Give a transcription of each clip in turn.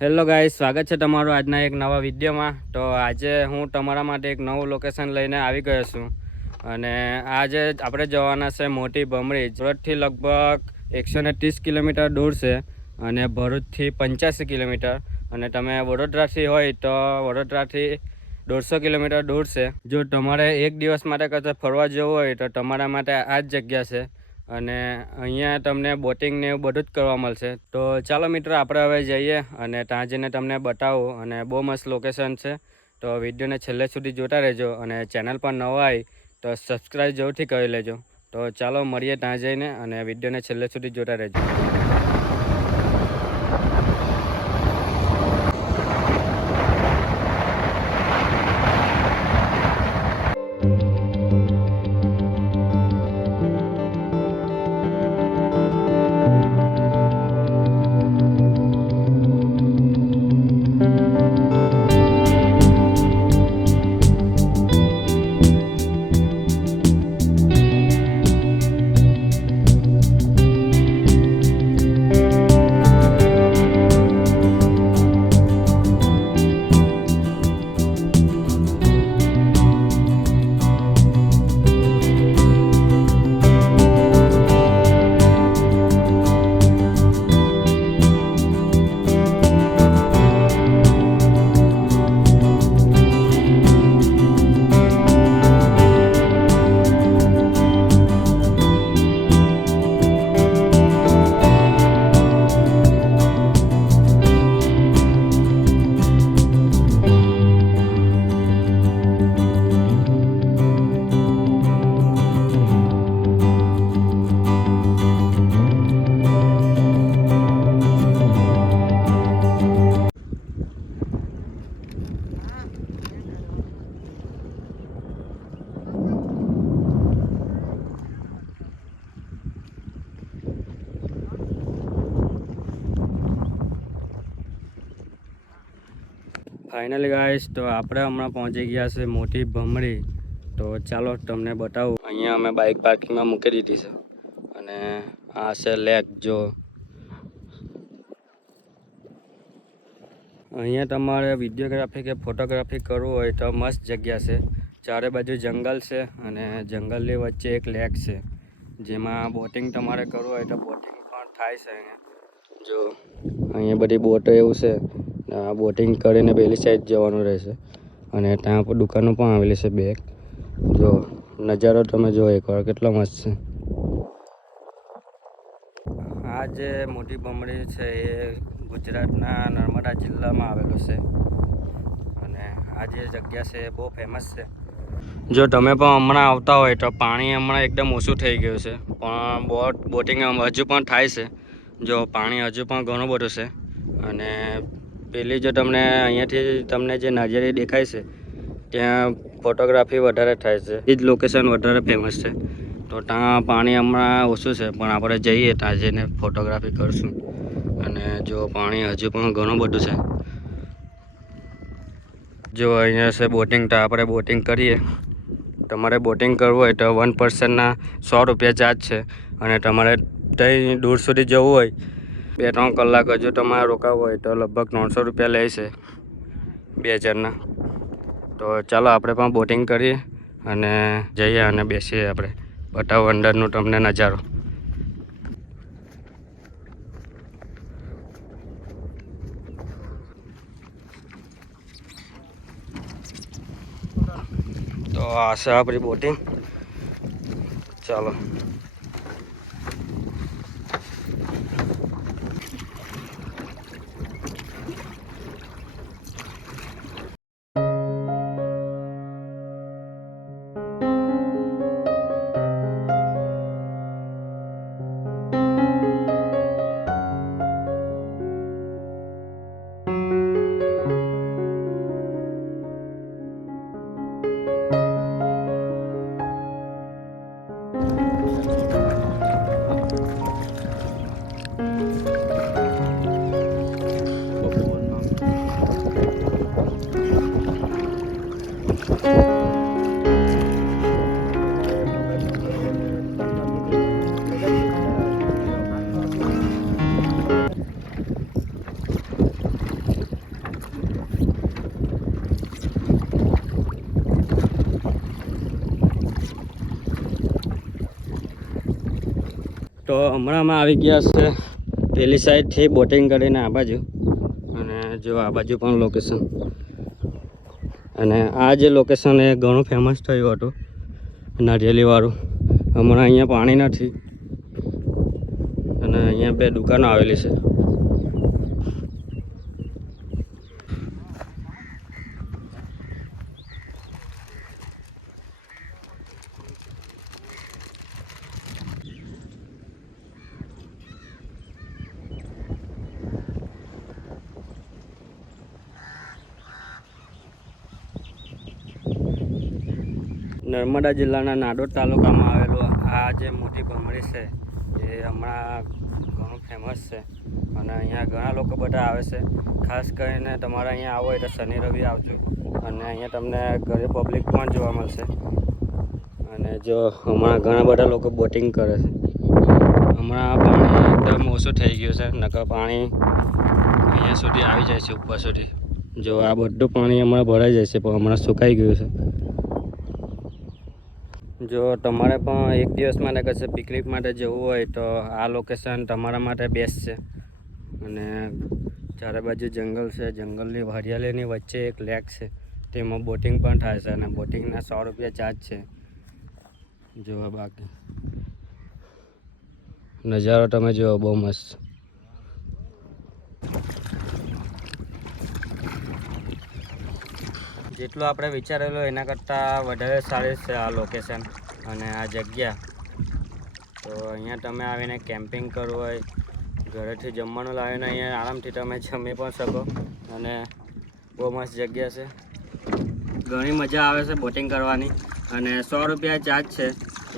Hello guys, સ્વાગત છે તમારું આજના એક નવા વિડીયોમાં। તો આજે હું તમારા માટે એક નવું લોકેશન લઈને આવી ગયો છું અને આજે આપણે જવાના છે મોટી ભમરી। સુરતથી લગભગ 130 કિલોમીટર દૂર છે અને ભરૂચથી 85 કિલોમીટર અને તમે વડોદરાથી હોય તો વડોદરાથી 150 કિલોમીટર દૂર છે। જો તમારે એક દિવસ માટે કશે ફરવા જવું હોય તો તમારા માટે આ જ જગ્યા છે અને અહીંયા તમને બોટિંગ ને એવું બધું જ કરવા મળશે। તો ચાલો મિત્રો, આપણે હવે જઈએ અને ત્યાં જઈને તમને બતાવું અને બહુ મસ્ત લોકેશન છે। તો વિડીયોને છેલ્લે સુધી જોતા રહેજો અને ચેનલ પર નવા આવી તો સબસ્ક્રાઈબ જરૂરથી કરી લેજો। તો ચાલો મળીએ ત્યાં જઈને અને વિડીયોને છેલ્લે સુધી જોતા રહેજો। ફાઇનલી ગાઈસ, તો આપણે હમણાં પહોંચી ગયા છે મોટી ભમરી। તો ચાલો તમને બતાવું। અહીંયા અમે બાઇક પાર્કિંગમાં મૂકી દીધી છે અને આ છે લેક। જો અહીંયા તમારે વિડીયોગ્રાફી કે ફોટોગ્રાફી કરવું હોય તો મસ્ત જગ્યા છે। ચારે બાજુ જંગલ છે અને જંગલની વચ્ચે એક લેક છે જેમાં બોટિંગ તમારે કરવું હોય તો બોટિંગ પણ થાય છે અહીંયા। જો અહીંયા બધી બોટો એવું છે, બોટિંગ કરીને પેલી સાઈડ જવાનું રહેશે અને ત્યાં પર દુકાનો પણ આવેલી છે બે। જો નજારો તમે જો એકવાર કેટલો મસ્ત છે। આ જે મોટી ભમરી છે એ ગુજરાતના નર્મદા જિલ્લામાં આવેલું છે અને આ જે જગ્યા છે એ બહુ ફેમસ છે। જો તમે પણ હમણાં આવતા હોય તો પાણી હમણાં એકદમ ઓછું થઈ ગયું છે, પણ બોટિંગ હજુ પણ થાય છે। જો પાણી હજુ પણ ઘણું બધું છે અને પેલી જો તમને અહીંયાથી તમને જે નજારી દેખાય છે ત્યાં ફોટોગ્રાફી વધારે થાય છે, એ જ લોકેશન વધારે ફેમસ છે। તો ત્યાં પાણી હમણાં ઓછું છે પણ આપણે જઈએ ત્યાં જઈને ફોટોગ્રાફી કરશું અને જો પાણી હજુ પણ ઘણું બધું છે। જો અહીંયા છે બોટિંગ, તો આપણે બોટિંગ કરીએ। તમારે બોટિંગ કરવું હોય તો 1 પર્સનના 100 રૂપિયા ચાર્જ છે અને તમારે ત્યાં દૂર સુધી જવું હોય 2-3 કલાક હજુ તમારે રોકાવું હોય તો લગભગ 300 રૂપિયા લે છે 2 જણના। તો ચાલો આપણે પણ બોટિંગ કરીએ અને જઈએ અને બેસીએ। આપણે બતાવો અંદરનું તમને નજારો। તો આ છે આપણી બોટિંગ, ચાલો। હમણાં અમે આવી ગયા છે પેલી સાઈડથી બોટિંગ કરીને આ બાજુ, અને જો આ બાજુ પણ લોકેશન. અને આ જે લોકેશન એ ઘણું ફેમસ થયું હતું નારિયેલીવાળું. હમણાં અહીંયા પાણી નથી અને અહીંયા 2 દુકાનો આવેલી છે. નર્મદા જિલ્લાના નાડોદ તાલુકામાં આવેલું આ જે મોટી ભમરી છે એ હમણાં ઘણું ફેમસ છે, અને અહીંયા ઘણા લોકો બધા આવે છે. ખાસ કરીને તમારે અહીંયા આવો હોય તો શનિ રવિ આવજો, અને અહીંયા તમને ઘરે પબ્લિક પણ જોવા મળશે. અને જો હમણાં ઘણા બધા લોકો બોટિંગ કરે છે. હમણાં પાણી એકદમ ઓછું થઈ ગયું છે, નકર પાણી અહીંયા સુધી આવી જાય છે, ઉપર સુધી. જો આ બધું પાણી હમણાં ભરાઈ જાય છે, પણ હમણાં સુકાઈ ગયું છે. જો તમારે પણ એક દિવસ માટે કશે પિકનિક માટે જવું હોય તો આ લોકેશન તમારા માટે બેસ્ટ છે. અને ચારે બાજુ જંગલ છે, જંગલની હરિયાળીની વચ્ચે એક લેક છે, તેમાં બોટિંગ પણ થાય છે, અને બોટિંગના 100 રૂપિયા ચાર્જ છે. જોવા બાકી નજારો તમે જુઓ, બહુ મસ્ત. જેટલું આપણે વિચારેલું એના કરતાં વધારે સારી છે આ લોકેશન અને આ જગ્યા. તો અહીંયા તમે આવીને કેમ્પિંગ કરવું હોય, ઘરેથી જમવાનું લાવીને અહીંયા આરામથી તમે જમી પણ શકો, અને બહુ મસ્ત જગ્યા છે. ઘણી મજા આવે છે બોટિંગ કરવાની, અને 100 રૂપિયા ચાર્જ છે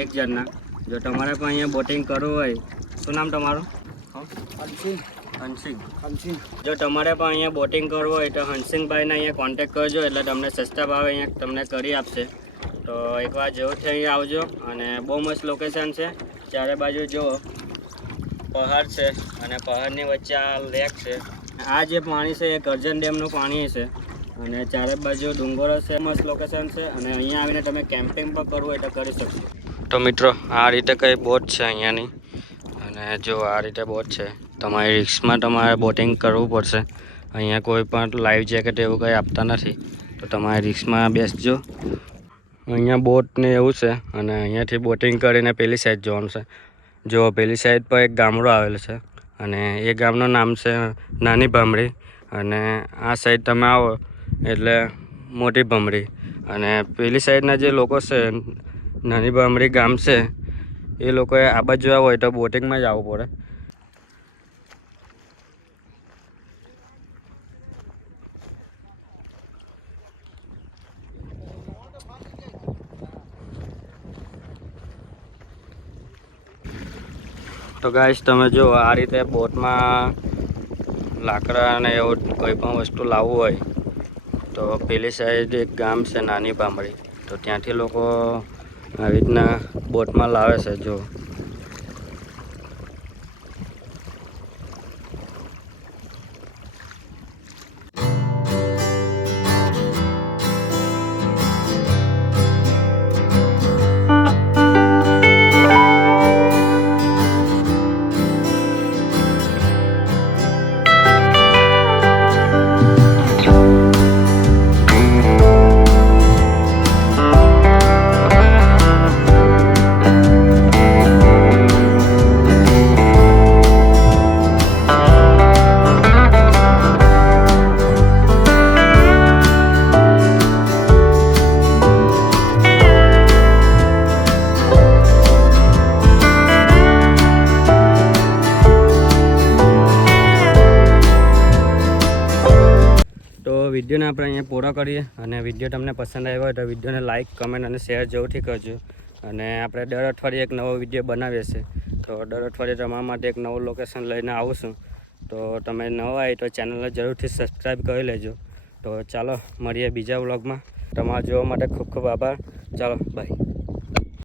એક જણના. જો તમારે પણ અહીંયા બોટિંગ કરવું હોય, શું નામ તમારું? હંસિંગ. જો તમારે પણ અહીંયા બોટિંગ કરવું હોય તો હંસિંગભાઈને અહીંયા કોન્ટેક કરજો, એટલે તમને સસ્તા ભાવે અહીંયા તમને કરી આપશે. તો એકવાર જરૂરથી અહીં આવજો. અને બહુ મસ્ત લોકેશન છે. ચારે બાજુ જુઓ પહાડ છે, અને પહાડની વચ્ચે આ લેક છે. આ જે પાણી છે એ કરજણ ડેમનું પાણી છે, અને ચારે બાજુ ડુંગરો છે. મસ્ત લોકેશન છે, અને અહીંયા આવીને તમે કેમ્પિંગ પણ કરવું હોય તો કરી શકશો. તો મિત્રો આ રીતે કંઈ બોટ છે અહીંયાની, અને જો આ રીતે બોટ છે. તમારી રિસ્કમાં તમારે બોટિંગ કરવું પડશે. અહીંયા કોઈ પણ લાઈવ જેકેટ એવું કંઈ આપતા નથી, તો તમારે રિસ્કમાં બેસજો. અહીંયા બોટ ને એવું છે, અને અહીંયાથી બોટિંગ કરીને પેલી સાઈડ જવાનું છે. જો પેલી સાઈડ પર એક ગામડું આવેલું છે, અને એ ગામનું નામ છે નાની ભમરી. અને આ સાઈડ તમે આવો એટલે મોટી ભમરી. અને પેલી સાઈડના જે લોકો છે, નાની ભમરી ગામ છે, એ લોકોએ આ બાજુ આવવું હોય તો બોટિંગમાં જ આવવું પડે. તો ગાઈસ તમે જો આ રીતે બોટમાં લાકડા અને એવું કોઈ પણ વસ્તુ લાવવું હોય તો પેલી સાઈડ એક ગામ છે નાની ભમરી, તો ત્યાંથી લોકો આવી રીતના બોટમાં લાવે છે. જો વિડીયોને આપણે અહીંયા પૂરો કરીએ. અને વિડીયો તમને પસંદ આવ્યો હોય તો વિડીયોને લાઇક, કમેન્ટ અને શેર જરૂરથી કરજો. અને આપણે દર અઠવાડિયે એક નવો વિડીયો બનાવીએ છીએ, તો દર અઠવાડિયે તમારા માટે એક નવું લોકેશન લઈને આવીશું. તો તમે નવા આવી તો ચેનલને જરૂરથી સબસ્ક્રાઈબ કરી લેજો. તો ચાલો મળીએ બીજા વ્લોગમાં. તમારા જોવા માટે ખૂબ ખૂબ આભાર. ચાલો બાય.